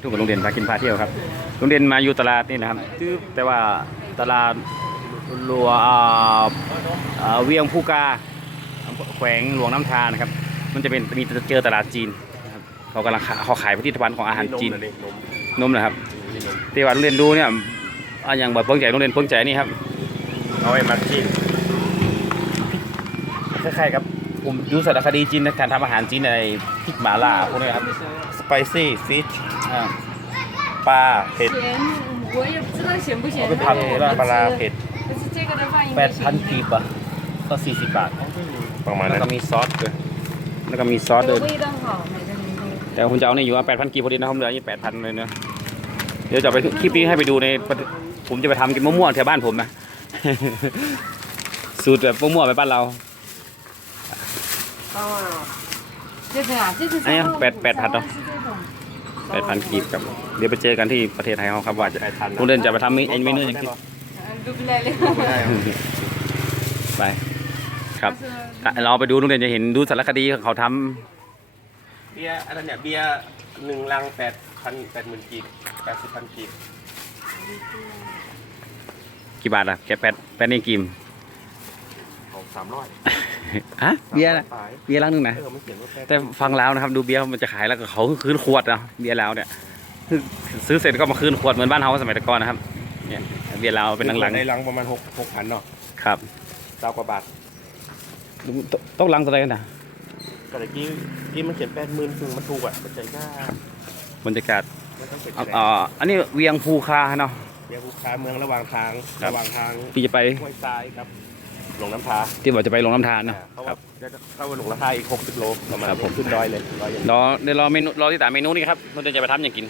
ทุกคนโรงเรียนพากินพาเที่ยวครับโรงเรียนมาอยู่ตลาดนี่นะครับชื่อแต่ว่าตลาดหลวงอ่าอ่าเวียงภูกาอำเภอแขวงหลวงน้ำทานะครับ มันจะเป็นมีเจอตลาดจีนนะครับเขากำลังขายเขาขายผลิตภัณฑ์ของอาหารจีนนมนมนะครับที่ว่าโรงเรียนดูเนี่ยอ่าอย่างแบบเพิ่งใจโรงเรียนเพิ่งใจนี่ครับเอาไว้มากินคล้ายๆกับผมดูสารคดีจีนนะการทำอาหารจีนในพริกหม่าล่าพวกนี้ครับส ไปซี่ฟิช อ่าปลาเผ็ด 咸，我也不知道咸不咸。 เอาไปทำแล้วปลาร้าเผ็ด 可是这个的话应 แป 该 ดพัน 咸 กีบอ่ะก็สี่สิบบาท ประมาณ แล้ นั้ วน ก็มีซอสด้วยแล้วก็มีซอส 这 ด้ว 个 ย 味道好，每个人都。 แต่ผมจะเอานี่อยู่ว่าแปดพันกีบพอดีนะผมเหลืออยู่แปดพันเลยเนอะเดี๋ยวจะเอาไปคลิปนี้ให้ไปดูในผมจะไปทำกินมะม่วงแถวบ้านผมนะ สูตรแบบมะม่วงไปบ้านเรา 哦。这个啊，这个哎呀三号แปดแปดพัน 三 เนอะ 号是这种。 แปดพันกีบกับเดี๋ยวไปเจอกันที่ประเทศไทยเขาครับว่าจะลุงเดินจะไปทำมิเอ็นมิเนอร์ยังคิดไปไป ครับเราไปดูลุงเดินจะเห็นดูสารคดีเขาทำเบียร์อะไรเนี่ยเบียร์หนึ่งลังแปดพันแปดหมื่นกีบแปดสิบพันกีบกี่บาทอะแกแปดแปดนี่กิม สามร้อยฮะเบียร์นะขายเบียร์ลังหนึงนะ เออมันเขียนว่าแปดแต่ฟังแล้วนะครับดูเบียร์มันจะขายแล้วก็เขาคืนขวดนะเบียร์แล้วเนี่ยคือซื้อเสร็จก็มาคืนขวดเหมือนบ้านเฮาสมัยแต่ก่อนนะครับเนี่ยเบียร์แล้วเป็นหลังในลังประมาณหกหกพันเนาะๆครับเก้ากว่าบาทต้องต้องลังตัวใดกันนะแต่เมื่อกี้กี้มันเขียนแปดหมื่นซึ่งมันถูกอะมันใจกล้าบรรยากาศไม่ต้องเก็บอ่าอ่าอันนี้เวียงภูคาเนาะเบียร์ภูคาเมืองระหว่างทางครับ ระหว่างทางที่จะไปห้วยทรายครับห ลงน้ำพาที่บอกจะไปลงน้ำทานเนาะเพราะคว่ารับจะเข้าไปหลงน้ำพาอีกหกสิบโลประมาณครับผมขึ้นดอยเลยดอยอย่างรอเดี๋ยวรอเมนูรอที่ตามเมนูนี้ครับเราจะไปทำอย่างกิน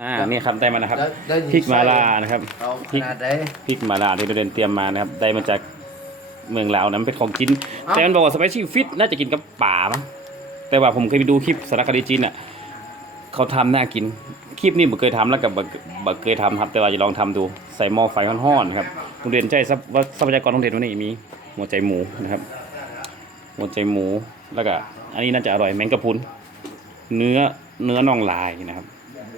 อ่านี่ครับได้มานะครับแล้วแล้วพริกมาลานะครับเอาขนาดไหนพริกมาลาที่เราเดินเตรียมมานะครับได้มาจากเมืองลาวนะมันเป็นของจีนเอ้าแต่มันบอกว่าสไปซี่ฟิตน่าจะกินกับป่ามั้งแต่ว่าผมเคยไปดูคลิปสารคดีจีนอะเขาทำน่ากินคลิปนี้ผมเคยทำแล้วกับบ่เคยทำครับ แต่ว่าจะลองทำดูใส่หม้อไฟห้อนๆครับ โรงเรียนใจทรัพยากรโรงเรียนวันนี้มีหัวใจหมูนะครับ หัวใจหมูแล้วก็อันนี้น่าจะอร่อยแมงกะพุนเนื้อเนื้อน่องลายนะครับ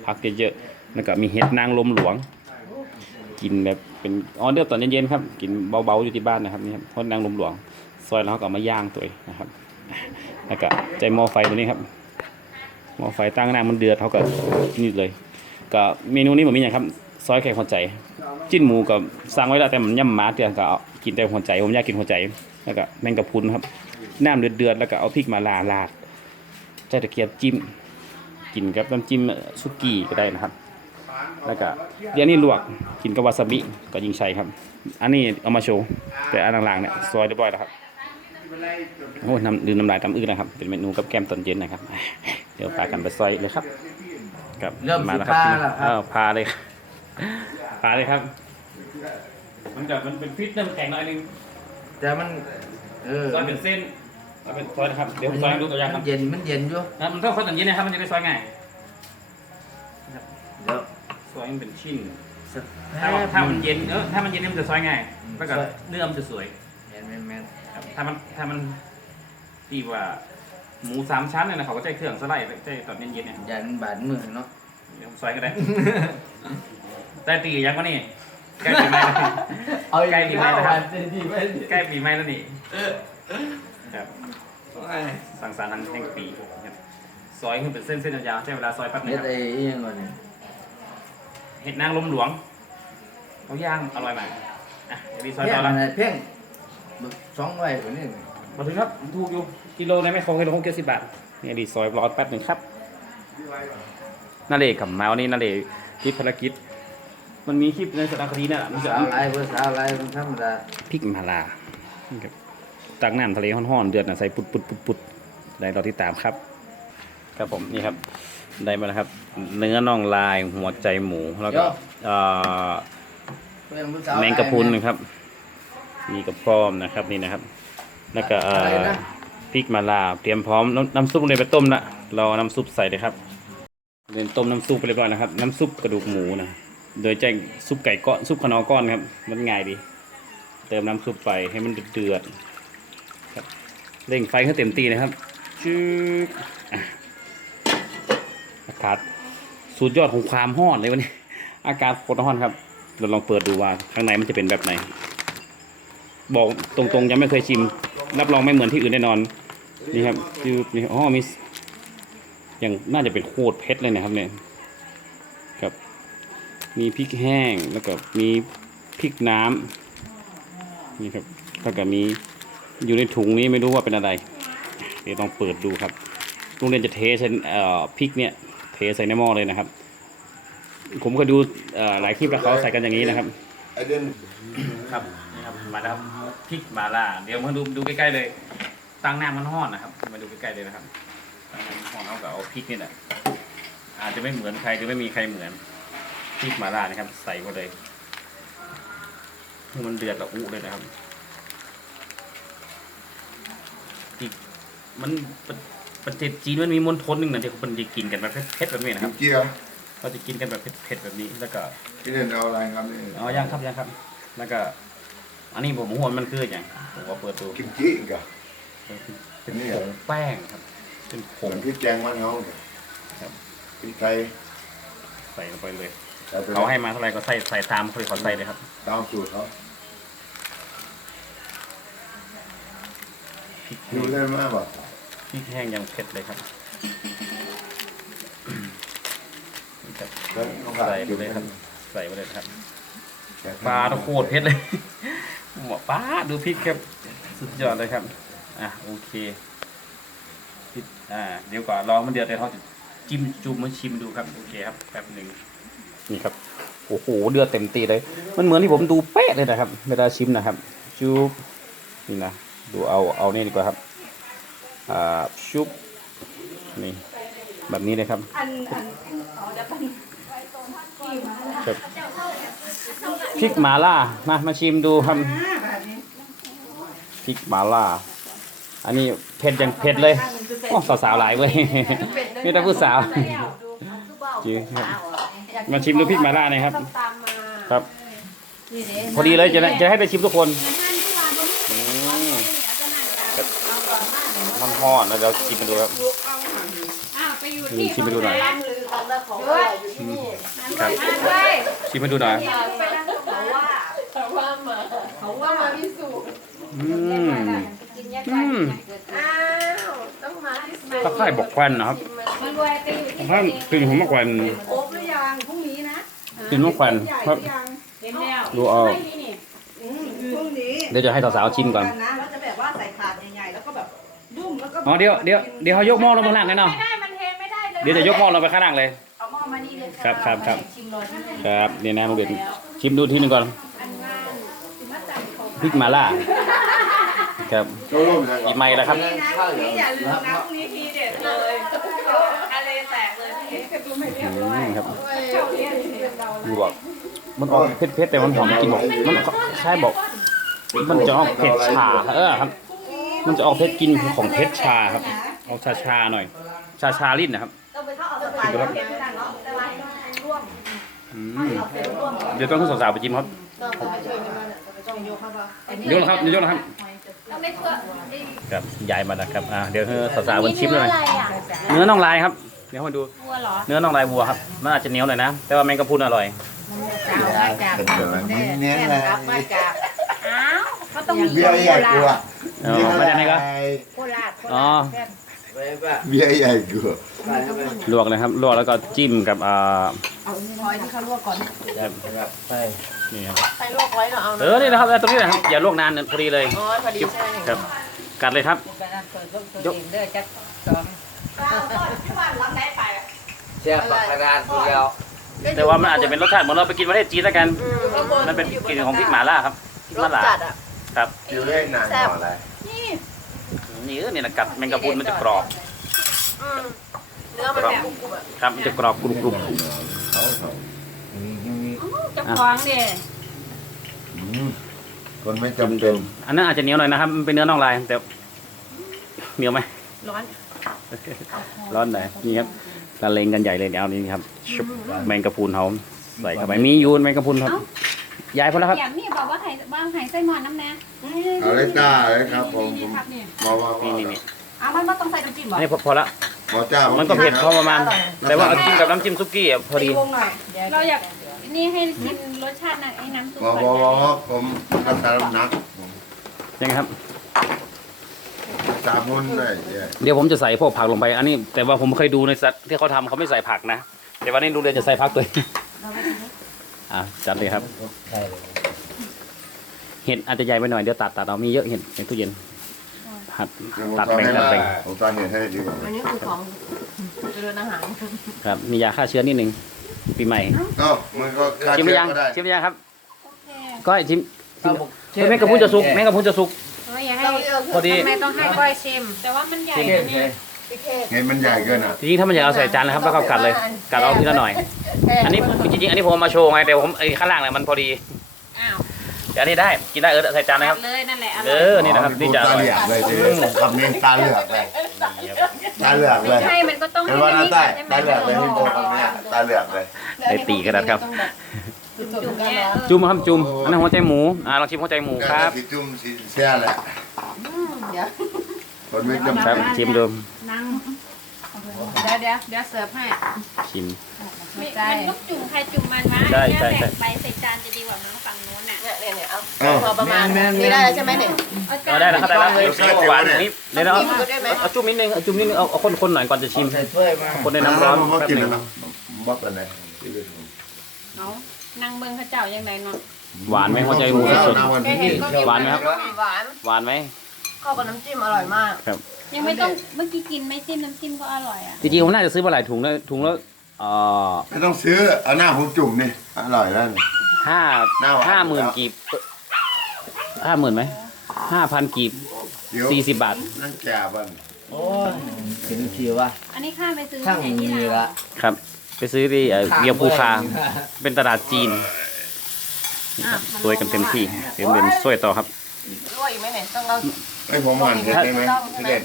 ผักเยอะๆแล้วก็มีเห็ดนางลมหลวง กินแบบเป็นออเดอร์ตอนเย็นๆครับกินเบาๆอยู่ที่บ้านนะครับนี่ครับเพราะนางลมหลวง ซอยแล้วเขาก็มาย่างตัวนะครับแล้วก็ใจหม้อไฟตัวนี้ครับหม้อไฟตั้งหน้ำมันเดือดเขาก็นี่เลย ก็เมนูนี้ผมมีอย่างครับ ซอยแค่หัวใจ จิ้นหมูกับสั่งไว้แล้วแต่มันย่ำหมาเตือนก็เอากินแต่หัวใจผมอยากกินหัวใจแล้วก็แมงกะพรุนครับน้ำเดือดๆแล้วก็เอาพริกมาลาลาดใช้ตะเกียบจิ้มกินกับน้ำจิ้มซุกี้ก็ได้นะครับ แล้วก็เดี๋ยวนี้ลวกกินกับวาซาบิก็ยิงใช้ครับ อันนี้เอามาโชว์แต่อันหลังๆเนี่ยซอยเรียบร้อยแล้วครับโอ้ยน้ำดื่มน้ำลายตำอื้อนะครับ เป็นเมนูกับแก้มตอนเย็นนะครับ เดี๋ยวพากันไปซอยเลยครับ ครับเริ่มมาสิแล้วพาครับแล้วคเอรับอพาเลย พาเลยครับ มันจะมันเป็นฟิตเริ่มแข็งหน่อยนึงแต่มัน เออซอยเป็นเส้นซอยเป็นซอยนะครับ เดี๋ยวผมซอยให้ดูตัวอย่างคมัรับนเย็นมันเย็นอยู่นะมันต้องซอยตอนเย็นนะครับ มันจะได้ซอยง่ายเดี๋ยวซอยมันเป็นชิ้น สักถ้าแป๊บถ้ามันเย็นเออถ้ามันเย็นเนี่ยมันจะซอยง่ายแล้วก็ซอยเนื้อมันจะสวย แมนแมนแมนครับถ้ามันถ้ามันตีว่า หมูสามชั้นเนี่ยนะเขาก็ใช้เครื่องสไลด์ใช้ตอนเย็นๆเนี่ยยันบาดมือเนาะเดี๋ยวผมซอยก็ได้ ได้ตียังวะนี่ใกล้ปีใหม่แล้วนี่ใกล้ปีใหม่แล้วครับดีไหมใกล้ปีใหม่แล้วนี่ครับสังสรรค์ทางแห่งปีครับซอยขึ้นเป็นเส้นเส้นยาวๆใช้เวลาซอยแป๊บนึงเฮ็ดครับไอ้อิหยังก่อนนี่เห็ดนางลมหลวงเขาย่างอร่อยมากอะเดี๋ยวมีซอยเพ่ต่งอละอะไรเพ่งบึกสองร้อยกว่านี่มาถึงครับถูกอยู่กิโลในแม่โคงกิโลหกเจ็ดสิบบาทนี่ดีซอยรอแป๊บหนึ่งครับนาเลกับมาวันนี้นาเลคลิปภารกิจ มันมีคลิปในสารคดีน่ะมันจะสาวลายภาษาวลายมันธรรมดาพริกมาลานี่ครับตักน้ำทะเลห้อนๆเดือดนะใส่ปุดปุดปุดปุดได้เราที่ตามครับ ครับผมนี่ครับได้มาแล้วครับ เนื้อน่องลายหัวใจหมูแล้วก็เอ่อเพิ่นผู้สาวแมงกะพรุนนะครับมีกระพร้อมนะครับนี่นะครับ แล้วก็เอ่ออะไรนะพริกมาลาเตรียมพร้อมน้ำน้ำซุปลงในไปต้มละรอน้ำซุปใส่เลยครับเรียนต้มน้ำซุปไปเรียบร้อยนะครับ น้ำซุปกระดูกหมูนะ โดยแจ้งซุปไก่ก้อนซุปขนอก้อนครับ มันง่ายดี เติมน้ำซุปไปให้มันเดือดครับเร่งไฟให้เต็มตีนะครับชืดอะขาดสุดยอดของความห้อนเลยวันนี้ อากาศโคตรร้อนครับเราลองเปิดดูว่าข้างในมันจะเป็นแบบไหน บอกตรงๆยังไม่เคยชิม รับรองไม่เหมือนที่อื่นแน่นอน นี่ครับยูนี่อ๋อมีอย่างน่าจะเป็นโคตรเพชรเลยนะครับเนี่ย มีพริกแห้งแล้วก็มีพริกน้ำนี่ครับแล้วก็มีอยู่ในถุงนี้ไม่รู้ว่าเป็นอะไร เดี๋ยวลองเปิดดูครับโรงเรียนจะเทใส่เอ่อพริกเนี่ยเทใส่ในหม้อเลยนะครับ ผมก็ดูเอ่อหลายคลิปแล้วเขาใส่กันอย่างนี้นะครับครับนี่ครับมาแล้วครับพริกมาล่าเดี๋ยวมาดูดูใกล้ๆเลย ตั้งหน้ามันห้อนนะครับ มาดูใกล้ๆเลยนะครับตั้งหน้ามันห้อนเท่ากับเอาพริกนี่แหละอาจจะไม่เหมือนใครหรือไม่มีใครเหมือน ริกมาล่านะครับ ใส่ไปเลยให้มันเดือดละอุเลยนะครับพริกมันประประเทศจีนมันมีมณฑลหนึ่งนะที่คนจะกินกันแบบเผ็ดๆแบบนี้นะครับ kimchi อะเขาจะกินกันแบบเผ็ดๆแบบนี้แล้วก็ที่เล่นเอาอะไรครับนี่อ๋อยังครับยังครับ แล้วก็ อันนี้ผมหัวมันคืออย่างผมก็เปิดดูกิมจิอีกอะเป็นผงแป้งครับ เป็นผผงงพริกแกงมันเขาเนี่ยครับพริกไทยใส่ลงไปเลยใส่ไป เขาให้มาเท่าไหร่ก็ใส่ใส่ตามเขาที่เขาใส่เลยครับ ตามสูตรเขาพริกดูแห้งเล่นมากป่ะพริกแห้งยังเผ็ดเลยครับนี่ครับแล้วน้องใส่ไปเลยครับ ใส่ไปเลยครับปลาตะโคตรเผ็ดเลยหมอป้าดูพริกครับสุดยอดเลยครับ อะโอเคพริกอ่าเดี๋ยวก่อนรอมันเดือดเดี๋ยวเขาจะจิ้มจุ่มมาชิมดูครับโอเคครับแป๊บหนึ่ง นี่ครับโอ้โหเดือดเต็มตีเลย มันเหมือนที่ผมดูเป๊ะเลยนะครับเวลาชิมนะครับจุ๊บนี่นะดูเอาเอานี่ดีกว่าครับอ่าชุบนี่แบบนี้เลยครับอันอันเอาเดี๋ยวเป็นครับพริกหมาล่ามามาชิมดูครับพริกหมาล่า อันนี้เผ็ดอย่างเผ็ดเลยโอ้สาวๆหลายเว้ยนี่แต่ผู้สาวจริงครับ มาชิมดูพริกหมาล่าหน่อยครับตามมาครับ นี่เด้พอดีเลยจะได้จะให้ได้ชิมทุกคนอืมมันทอดแล้วเดี๋ยวชิมมาดูครับ อ้าวไปอยู่นี่ชิมไปดูหน่อยล่ำลือกันแล้วของเราอยู่ที่นี่ครับเฮ้ยชิมมาดูหน่อยไปนั่งเขาว่าเขาว่ามาเขาว่ามาพิสูจน์อืม กินยาอืม อ้าวต้องมาพิสูจน์ตะไคร่บอกควันนะครับ มันรวยไปอยู่ที่ถ้ากลิ่นของมะควันครบหรือยังพรุ่งนี้นะ กลิ่นมะควันใหญ่คหรับรือยังเห็นแล้วดูเอาอืมพรุ่งนี้เดี๋ยวจะให้สาวๆชิมก่อนนะแล้วจะแบบว่าใส่ถาดใหญ่ๆแล้วก็แบบดุ้มแล้วก็อ๋อเดี๋ยวเดี๋ยวเดี๋ยวเขายกหม้อลงมาข้างล่างแน่นอนไม่ได้มันเทไม่ได้เลยเดี๋ยวจะยกหม้อลงไปข้างล่างเลย เอาหม้อมานี่เลยครับครับครับ ชิมรอที่นี่ครับนี่นะลุงเด่นชิมดูทีหนึงก่อนอันงานมาจับของพริกมาล่า ครับโชว์ร่วมเลยอีกไม่แล้วครับนี่นะพรุ่งนี้อย่าลืมนะพรุ่งนี้ทีเด็ดเลยอะไรแตกเลยพี่กระดุมให้เรียบร้อยอืมครับเจ้าเรียนเรียนเราดูบอกมันออกเผ็ดๆแต่มันหอมกินบอกมันใช่บอก มันจะออกเผ็ดชาเออครับ มันจะออกเผ็ดกินของเผ็ดชาครับออกชาชาๆหน่อย ชาชาลิ้นนะครับต้องไปเข้าเอาไปดูครับเทไม่ได้เนาะแต่ว่าร่วมอืมเดี๋ยวต้องให้สาวๆไปจิ้มครับต้องไปช่วยกันมาเนี่ยต้องยกเข้ามาเดี๋ยวนะครับเดี๋ยวนะครับต้อ งได้เพื่อไอ้ครับยายมาแล้วครับอ่าเดี๋ยวให้สาวๆบนชิมเลยอะไรอะเนื้อน่องลายครับเดี๋ยวมาดูวัวเหรอเนื้อน่องลายวัวครับมันอาจจะเหนียวหน่อยนะแต่ว่าแมงกะพรุนอร่อยเอามาจากเป็นอะไรเน้นๆเลยรับมาจากอ้าวก็ต้องมี เบียร์ใหญ่กว่าอ๋อไม่ได้ไหมครับ โคราชโคอ๋อ ราชแซ่บไว้ป่ะ เบียร์ใหญ่กว่าไปเข้าไปลวกเลยครับ ลวกแล้วก็จิ้มกับอ่าเอาพลอยที่เขาลวกก่อนครับไปนี่ครับใส่ลวกไว้เนาะเอาเออนี่นะครับเอาตรงนี้นะครับอย่าลวกนานพอดีเลยอ๋อพอดีใช่ไหมครับ กัดเลยครับตัวเองเด้อจักสองเสียบปากกระดานทีเดียวแต่ว่ามันอาจจะเป็นรสชาติเหมือนเราไปกินประเทศจีนแล้วกันมันเป็นกลิ่นของพริกหม่าล่าครับพริกหม่าล่าจัดอะครับอยู่ได้นานกว่าอะไร นี่เออนี่นะกัดแมงกะพรุนมันจะกรอบอืมเนื้อมันแบบกรุบๆอะครับมันจะกรอบกรุบกรุบเขาเขาอืมเจะคล้าของเนี่ยอืมคนไม่จำเป็นอันนั้นอาจจะเหนียวหน่อยนะครับมันเป็นเนื้อน่องลายแต่เหนียวไหมร้อนร้อนไหนนี่ครับตะเลงกันใหญ่เลยเดี๋ยวเอานี่ครับชุบแมงกะพรุนเขาใส่เข้าไปมียูนแมงกะพรุนครับ ยายพอแล้วครับ อย่างนี้บอกว่าไห่ว่าไห่ไส้หมอนน้ำแน่เอาเลยจ้าเลยครับผมผมครับนี่บอกว่านี่นี่นี่เอามันมาต้องใส่น้ำจิ้มบ่อันนี้พอพอละพอเจ้ามัมันก็เผ็ดพอประมาณ แต่ว่าเอากินกับน้ำจิ้มซุกี้อะพอดีวงหน่อยเราอยากนี่ให้กินรสชาตินะไอ้น้ำซุปบอก่บอนอบอผมรักษาน้ำหนักผมยังไงครับ สามมุนได้เจ๊เดี๋ยวผมจะใส่พวกผักลงไป อันนี้ แต่ว่าผมเคยดูในสัตว์ที่เขาทำเขาไม่ใส่ผักนะ แต่วันนี้ดูเรียนจะใส่ผักตัวเอง อะจัดเลยครับใช่เลยเห็ดอาจจะใหญ่ไปหน่อยเดี๋ยวตัดตัดเอามีเยอะเห็ดในตู้เย็นผัดผมตัดตอนแบ่งให้ตัดแบ่งผมตอนเห็นให้ดีกว่าอันนี้คือของเจริญอาหารครับ มียาฆ่าเชื้อนิดนึงปีใหม่เอ้ามันก็ฆ่าชิมไปเชื้อยังก็ได้ชิมไปยังครับโอเคก็ให้ชิมชิมเฮ้ยแม่กระพุ้นจะสุกแม่กระพุ้นจะสุกเฮ้ยอย่าให้พอดี ทำไมต้องให้ก้อยชิม แต่ว่ามันใหญ่นะเนี่ย เห็นมันใหญ่เกินอะ จริงๆถ้ามันอยากเอาใส่จานนะครับแล้วก็กัดเลยกัดเอาทีละหน่อย อันนี้จริงๆอันนี้ผมเอามาโชว์ไงแต่ผมไอ้ข้างล่างเนี่ยมันพอดีอ้าวแต่อันนี้ได้กินได้เออใส่จานนะครับ เลยนั่นแหละอเอร่อยอนี่นะครับนี่จะอตาร่อยเหลือกเลยทีนี้คำนี้ตาเหลือกเลยตาเหลือกเลยใช่มันก็ต้องเห็นให้ว่ามันน้านี่ใต้ใช่ไหมตาเหลือกเลยที่โบคำนี้ตาเหลือกเลยได้ตีกระดาษครับ จุ่มๆกันเหรอจุ่มครับจุ่มอันนั้นหัวใจหมูอ่าลองชิมหัวใจหมูครับสีจุ่มสีเสียแหละเดี๋ยว คนไม่จำครัเป็บนชิมดูนั่งเดี๋ยวเดี๋ยวเดี๋ยวเสิร์ฟให้ชิม ไม่มันต้องจุ่มใครจุ่มมันวะใช่ใช่ใช่ แบ่งไปใส่จานจะดีกว่ามั้งฝั่งนู้นน่ะเนี่ยเนี่ยเนี่ยเอาเอ้าพอประมาณนี่ได้แล้วใช่ไหมเนี่ยเอาจาเอานได้แล้วครับได้แล้วเดี๋ยวชิมหวานนิดเดี๋ยวเอาจิ้มก็ได้ไหมเอาจุ่มนิดนึงเอาจุ่มนิดนึงเอาเอาคนๆหน่อยก่อนจะชิม ใส่ถ้วยมาคนในน้ำร้อนผมว่าแป๊บกินหนึแล้วงนะบอกกันเลยเอานั่งเบิ่งเข้าเจ้ายังไงเนาะหวานไหมหัวใจหมูสด น้ำวันแค่นี้เห็นก็กินหวานไหมครับ หวานๆหวานไหม เข้ากับน้ำจิ้มอร่อยมากยังไม่ต้องเมื่อกี้กินไม่จิ้มน้ำจิ้มก็อร่อยอะ จริงๆผมน่าจะซื้อมาหลายถุงเลยถุงละเอ่อไม่ต้องซื้อเอาหน้าผมจุ่มนี่อร่อยแล้วนี่ ห้าหน้าหวาน ห้าหมื่นกีบห้าหมื่นไหมห้าพันกีบเดี๋ยวสี่สิบบาทนั่งแก่บ้านโอ้ยถึงคิวว่ะอันนี้ข้าไปซื้อช่างที่ไหนที่มีลาวละครับ ไปซื้อที่เอ่อเวียภูคา เป็นตลาดจีนสวยกันเต็มที่เดี๋ยวเป็นสวยต่อครับ ด้วยอีกไหมเนี่ยต้องเอา ให้ผมหั่นเห็ดได้ไหมพี่เด่น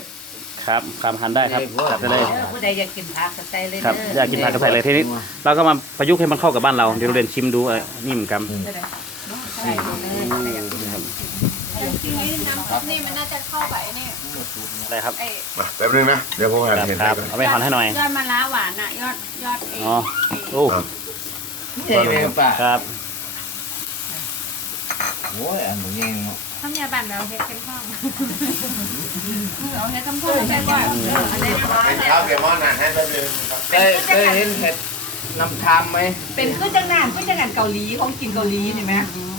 ครับครับทานได้ครับจัดไปเลยผู้ใดอยากกินผักก็ใส่เลยครับอยากกินผักก็ใส่เลยทีนี้เราก็มาประยุกต์ให้มันเข้ากับบ้านเราเดี๋ยวเราเรียนชิมดูเออนิ่มครับจริงๆไอ้น้ำซุปนี่มันน่าจะเข้ากับไอ้นี่ได้ครับไอ้มาแป๊บนึงนะ เดี๋ยวผมหั่นครับเห็ดคให้รับก่อนเอาไปหั่นให้หน่อยยอดมะระหวานอะยอดยอดเออ๋อโอ้ใช่ไหมป้าครับโอ้ยอันนี้เนาะ ข้าวยาบั่นเราเฮ็ดเข้มข้นเอาเฮ็ดเข้มข้นใส่ก่อนอันนี้เป็นข้าวเปียกหม้อหั่นให้แป๊บนึงครับเคยเคยเห็นเห็ดน้ำชามไหมเป็นขึ้นจังนานขึ้นจังงานเกาหลีของกินเกาหลีเห็นไหม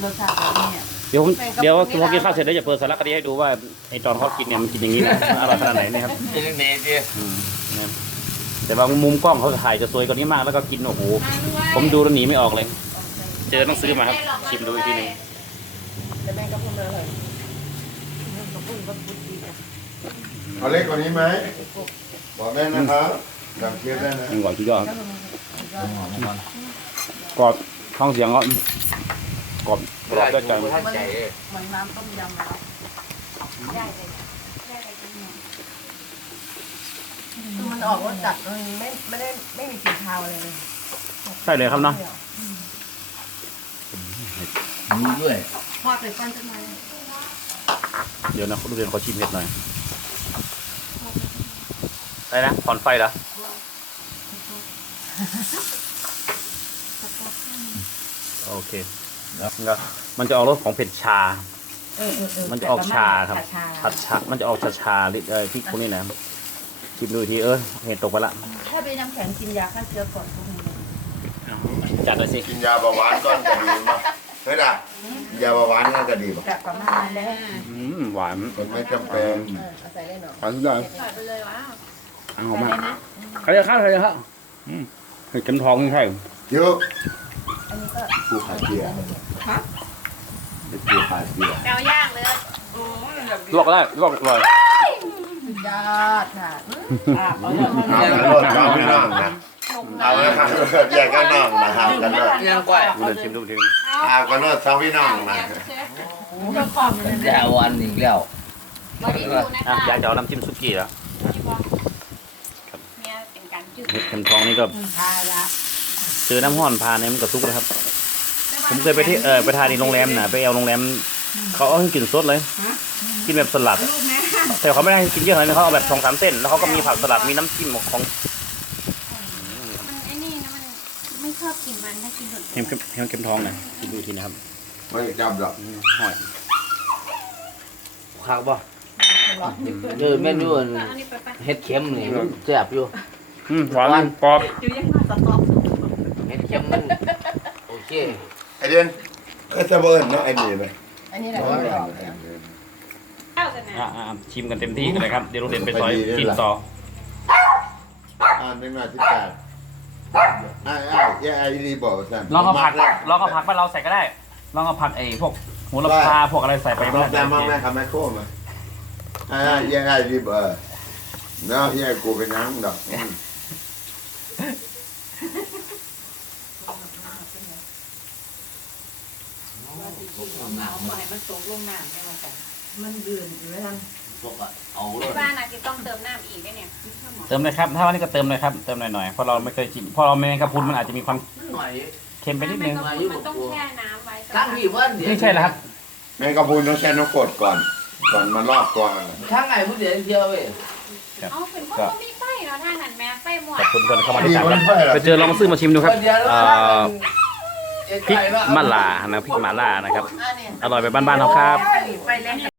รสชาติแบบนี้เนี่ยเดี๋ยวผมเดี๋ยวพอกินข้าวเสร็จแล้วจะเปิดสารคดีให้ดูว่าไอ้ตอนเขากินเนี่ยมันกินอย่างนี้นะอร่อยขนาดไหนเนะครับเป็นเนจีอืมนะครับแต่ว่ามุมกล้องเขาถ่ายจะสวยกว่านี้มากแล้วก็กินโอ้โหผมดูแล้วหนีไม่ออกเลย เจอต้องซื้อมาครับชิมดูอีกทีหนึง แต่แม่ก็พูดมาอร่อยเอาเล็กกว่านี้ไหมบอกได้นะครับจำเทียบได้นะมันก่อนทุกยอดครับกรอบท้องเสียงก็กรอบกรอบได้ใจท่านใจเหมือนน้ำต้มยำแล้วคือมันออกรสจัดมันไม่ไม่ได้ไม่มีกลิ่นคาวอะไรเลยใช่เลยครับเนาะมีด้วย ทอดไปก้อนจังเลยเดี๋ยวนะเขาดูเรียนเขาชิมเห็ดหน่อยอะไรนะผ่อนไฟเหรอโอเคแล้วมันจะออกรสของเผ็ดชา เออเออเออมันจะออกชาครับชาผัดชา มันจะออกชาชาๆลิเออพริกพวกนี้นะชิมดูอีกทีเออเห็ดตกไปละถ้าเป็นน้ำแข็งกินยาฆ่าเชื้อก่อนพวกนี้จัดเลยสิกินยาเบาหวานก้อนจะดีมั้ย เฮ้ยด่ายาเบาหวานน่าจะดีป่ะแบบประมาณนั้นเลยอืมหวานคนไม่จำเป็นเออเอาใส่เลยเนาะหวานสุดยอดใส่ไปเลยว้าวเอามากใครจะข้าวใครจะข้าวอืมเห็ดเข็มทองนี่ใช่เยอะอันนี้ก็กูขาเกียร์เป็นกูขาเกียร์แปลย่างเลยลวกก็ได้ลวกอร่อยยอดค่ะอะเอาเรื่องเอากันรถเอาไม่นั่งนะเอาเลยครับแยกกันนั่งนะครับกันรถยังกว่าดูเดินชิมดูทีเอากันรถสองพี่น้องนะแต่วันอีกแล้วมาดีดูนะอะคะยายจะเอาน้ำจิ้มซุกี้แล้วเนี่ยเป็นการจืดเห็ดเข็มทองนี่ก็พาละเจอน้ำห้อนพาเนี่ยมันก็ซุกแล้วครับ ผมเคยไปที่เออไปทานในโรงแรมนะไปเอาโรงแรม เขาเอาให้กินสดเลย กินแบบสลัดอะแต่เขาไม่ได้ให้กินเยอะขนาดนั้นเขาเอาแบบสองสามเส้น แล้วเขาก็มีผักสลัดมีน้ำจิ้มของ มันไอ้นี่นะมันไม่ชอบกิน มันถ้ากินสดเค็มเค็มเค็มท้องหน่อยกินดูทีนะครับไม่จับหรอกอืมหอยข้าวบ่เออแม่นอยู่อันเอานี่ไปไปเฮ็ดเค็มนี่มันแซ่บอยู่ อืมหวาน กรอบอยู่ยังมาสต๊อกเฮ็ดเค็มมันโอเคไอเดนก็จะเบิร์นเนาะไอนี่เลยอันนี้แหละข้าวกันนะอะอะอะชิมกันเต็มที่กันเลยครับ เดี๋ยวโรงเรียนไปซอยกินต่อ อ่านเป็นหน้าที่แปด ไอ้ไอ้ยไอ้ดีบอกว่าสั่นลองเอาผักลองเอาผักบ้านเราใส่ก็ได้ลองเอาผักไอ้พวกโหระพาพวกอะไรใส่ไปไปก็มาได้แม่มาแม่ทำแม่โค้มาไอ้ไอ้ยไอ้ดีบอกเนาะยไอ้กูเป็นยังดอกมันเดือนอยู่แล้วพ วกอะเอาเลในยบ้านนะจะต้องเติมน้ำอีกด้วยเนี่ยเติมเลยครับ ถ้าวันนี้ก็เติมเลยครับ เติมหน่อยๆเพราะเราไม่เคยกินเพราะเราแมงกะพรุนมันอาจจะมีความหน่อยเค็มไปนิดนึง มันต้องแช่น้ำไว้ทั้งที่ว่าเดี๋ยวนี่ใช่แล้วครับ แม่งกระพูนต้องแช่น้ำกรดก่อน ก่อนมันรอบตัวมัน ทั้งไงผู้เดียวเดียวเว้ยเอาเป็นคนก็มีไส้เนาะท่านั้นแม่ไส้หมดขอบคุณคนเข้ามาดีที่ตามมัคนรับไฟหรอไปเจอลองมาซื้อมาชิมดูครับเดียวเอ่อพริกมะมะลานะพริกมะลานะครับอันนี้อร่อยแบบบ้านๆเราครับ ไปเล่น